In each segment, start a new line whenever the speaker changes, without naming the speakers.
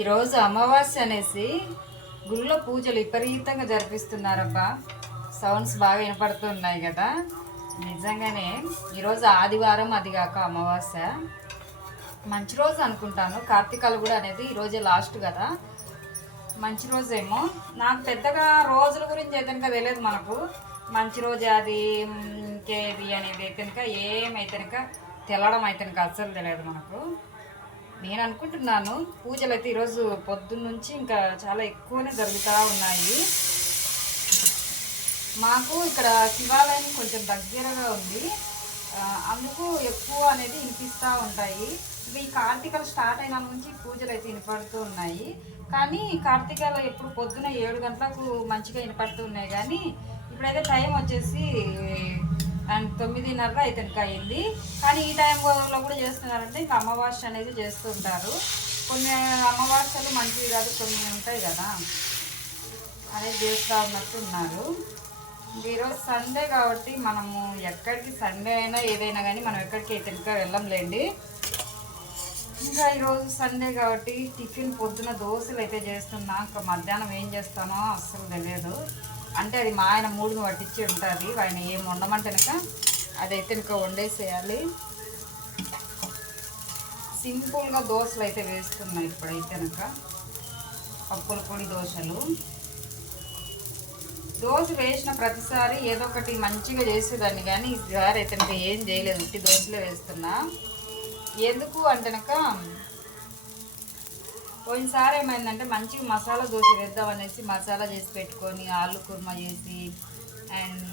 ఈరోజు అమావాస్య అనేసి గుళ్ళో పూజలు విపరీతంగా జరిపిస్తున్నారబ్బా. సౌండ్స్ బాగా వినపడుతున్నాయి కదా. నిజంగానే ఈరోజు ఆదివారం అది కాక అమావాస్య. మంచి రోజు అనుకుంటాను. కార్తీకాలు కూడా అనేది ఈరోజే లాస్ట్ కదా. మంచి రోజేమో. నాకు పెద్దగా రోజుల గురించి అయితే కనుక తెలియదు మనకు. మంచి రోజు అది ఇంకేది అనేది అయితే కనుక ఏమైతే కనుక తెలవడం అయితే కనుక అస్సలు తెలియదు మనకు. నేను అనుకుంటున్నాను పూజలు అయితే ఈరోజు పొద్దున్నుంచి ఇంకా చాలా ఎక్కువనే జరుగుతూ ఉన్నాయి. మాకు ఇక్కడ శివాలయం కొంచెం దగ్గరగా ఉంది. అందుకు ఎక్కువ అనేది వినిపిస్తూ ఉంటాయి. ఇవి కార్తీకలు స్టార్ట్ అయిన నుంచి పూజలు అయితే వినపడుతూ ఉన్నాయి. కానీ కార్తీకాలు ఎప్పుడు పొద్దున ఏడు గంటలకు మంచిగా వినపడుతూ ఉన్నాయి. కానీ ఇప్పుడైతే టైం వచ్చేసి అండ్ తొమ్మిదిన్నర ఇతనికి అయింది. కానీ ఈ టైంలో కూడా చేస్తున్నారంటే ఇంకా అమ్మవాస అనేది చేస్తుంటారు. కొన్ని అమ్మవాసలు మంచివి కాదు కొన్ని ఉంటాయి కదా. అనేది చేస్తూ ఉన్నట్టు ఉన్నారు ఈరోజు సండే కాబట్టి మనము ఎక్కడికి సండే అయినా ఏదైనా కానీ మనం ఎక్కడికి అయితే వెళ్ళంలేండి. ఇంకా ఈరోజు సండే కాబట్టి టిఫిన్ పొద్దున దోశలు అయితే చేస్తున్నా. ఇంకా మధ్యాహ్నం ఏం చేస్తానో అస్సలు తెలియదు. అంటే అది మా ఆయన మూడును పట్టించి ఉంటుంది. ఆయన ఏం వండమంటే అదైతే ఇంకా వండేసేయాలి. సింపుల్గా దోశలు అయితే వేస్తున్నాయి ఇప్పుడైతే కనుక. పప్పుల పొడి దోశలు. దోశ వేసిన ప్రతిసారి ఏదో ఒకటి మంచిగా చేసేదాన్ని కానీ ఈసారి అయితే ఏం చేయలేదు. ఉట్టి దోశలే వేస్తున్నా. ఎందుకు అంటేనక పోయినసారి ఏమైందంటే మంచిగా మసాలా దోశ వేద్దామనేసి మసాలా చేసి పెట్టుకొని ఆలు కుర్మా చేసి అండ్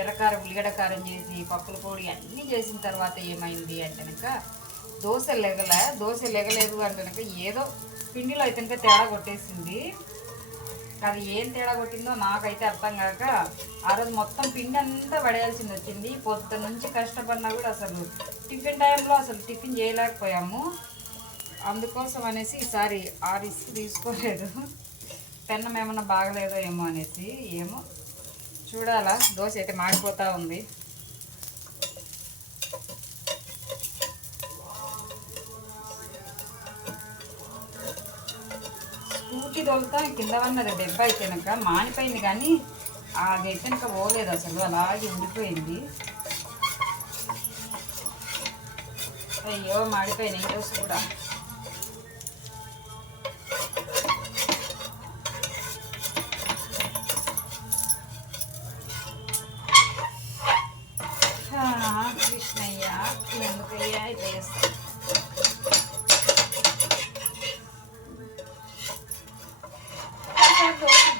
ఎర్రకారం ఉల్లిగడ్డ కారం చేసి పప్పుల పొడి అన్నీ చేసిన తర్వాత ఏమైంది అంటేనక దోశ లెగల దోశ లెగలేదు అంటేనక ఏదో పిండిలో అయితే కనుక తేడా కొట్టేసింది. అది ఏం తేడా కొట్టిందో నాకైతే అర్థం కాక ఆ రోజు మొత్తం పిండి అంతా పడేయాల్సింది వచ్చింది. పొద్దు నుంచి కష్టపడినా కూడా అసలు టిఫిన్ టైంలో అసలు టిఫిన్ చేయలేకపోయాము. అందుకోసం అనేసి ఈసారి ఆ రిస్క్ తీసుకోలేదు. పెన్నం ఏమన్నా బాగలేదో ఏమో అనేసి ఏమో చూడాలా దోశ అయితే మాడిపోతూ ఉంది. స్కూటీ తోలుతా కింద ఉన్నది దెబ్బ అయితేనక మానిపోయింది కానీ అది అయితే ఇంకా పోలేదు అసలు అలాగే ఉండిపోయింది. అయ్యో మాడిపోయినాయి దోశ కూడా. కృష్ణయ్య ఎందుకయ్యా ఇట్లా చేస్తా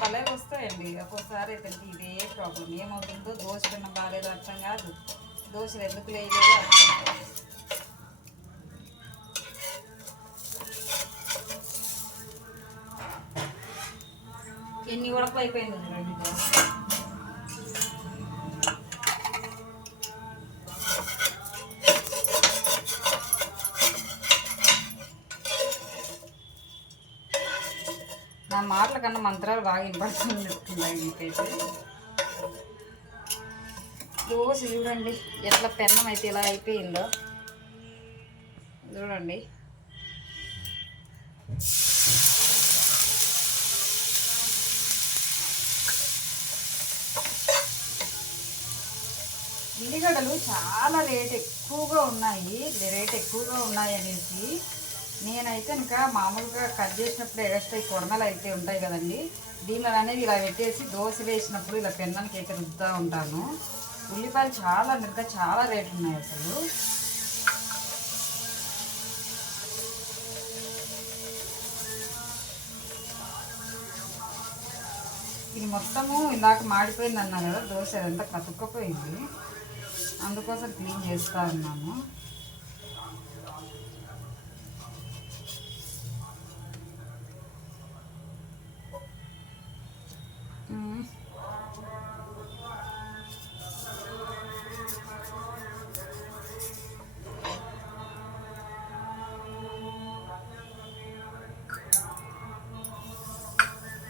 భలే వస్తాయండి. ఒక్కోసారి అయితే ఇదే ప్రాబ్లం ఏమవుతుందో దోశ కన్నా బాగాలేదు అర్థం కాదు. దోశలు ఎందుకు లేయలేదో అర్థం కాదు. ఎన్ని ఉడకలు అయిపోయింది చూడండి. దోశ మాటల కన్నా మంత్రాలు బాగా వినపడుతున్నాయి మీకైతే దోశ చూడండి ఎట్లా పెన్నం అయితే ఇలా అయిపోయిందో. చూడండి. ఉల్లిగడ్డలు చాలా రేట్ ఎక్కువగా ఉన్నాయి. రేట్ ఎక్కువగా ఉన్నాయి అనేసి నేనైతే ఇంకా మామూలుగా కట్ చేసినప్పుడు ఎక్స్ట్రా కొడమలు అయితే ఉంటాయి కదండి. దీనిలో అనేది ఇలా పెట్టేసి దోశ వేసినప్పుడు ఇలా పెన్నానికి అయితే రుద్దుతూ ఉంటాను. ఉల్లిపాయలు చాలా మిగతా చాలా రేటు ఉన్నాయి అసలు. ఇది మొత్తము ఇందాక మాడిపోయింది అన్నా కదా దోశ అదంతా కతుక్కపోయింది. అందుకోసం క్లీన్ చేస్తా ఉన్నాను.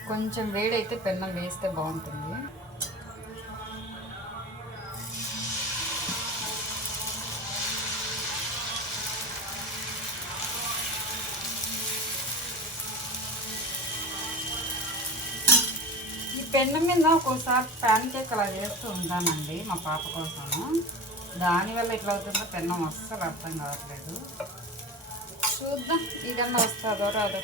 కొంచెం వేడైతే పెన్నం వేస్తే బాగుంటుంది. ఈ పెన్న మీద ఒక్కోసారి ప్యాన్ కేక్ అలా చేస్తూ ఉంటానండి మా పాప కోసం దానివల్ల ఎట్లా అవుతుందో పెన్నం అస్సలు అర్థం కావట్లేదు. చూద్దాం ఇదన్నా వస్తుందో రాదో.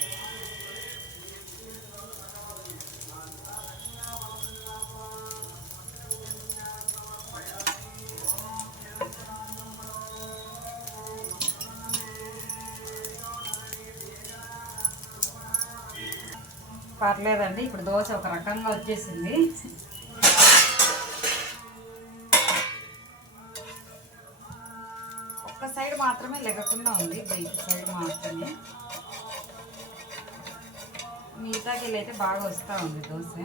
పర్లేదండి ఇప్పుడు దోశ ఒక రకంగా వచ్చేసింది. ఒక్క సైడ్ మాత్రమే లెగకుండా ఉంది బయట సైడ్ మాత్రమే. మిగతాకి అయితే బాగా వస్తూ ఉంది దోశ.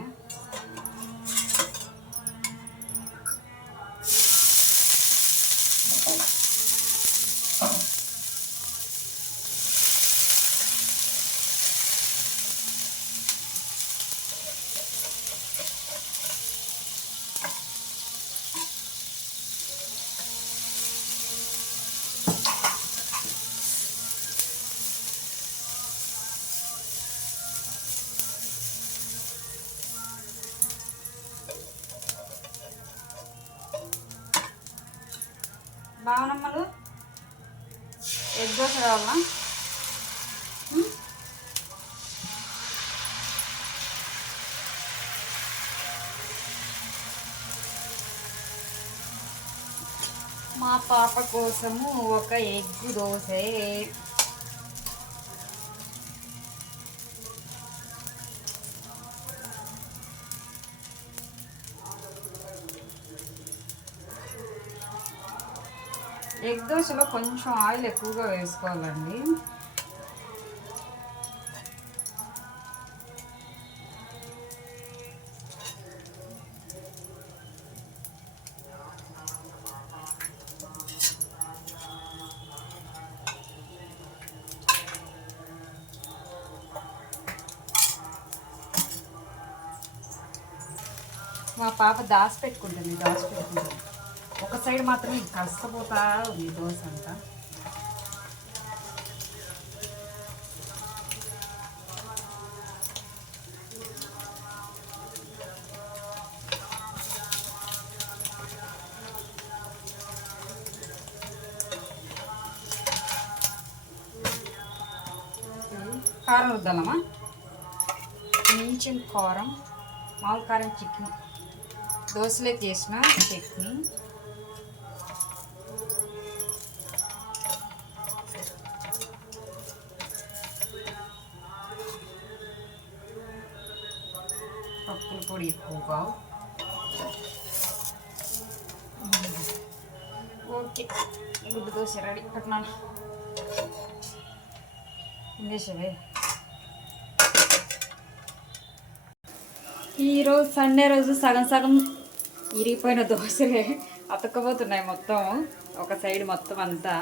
భావనమ్మలు ఎగ్ దోశ కావాలా? మా పాప కోసము ఒక ఎగ్ దోశ ఎగ్ దోశలో కొంచెం ఆయిల్ ఎక్కువగా వేసుకోవాలండి. మా పాప దాసి పెట్టుకుంటుంది దాసి పెట్టుకుంటుంది. ఒక సైడ్ మాత్రమే కష్టపోతా ఉంది దోశ అంతా. కారం వద్దామా కొంచెం కారం మామూలు కారం చికెన్ దోశలే చేసిన చట్నీ. పప్పుల పొడి ఎక్కువగా ఓకే గుడ్డు దోశ రెడీ పెట్టినాను ఈరోజు సండే రోజు సగం సగం ఇరిగిపోయిన దోశలే. అతుక్కపోతున్నాయి మొత్తం. ఒక సైడ్ మొత్తం అంతా.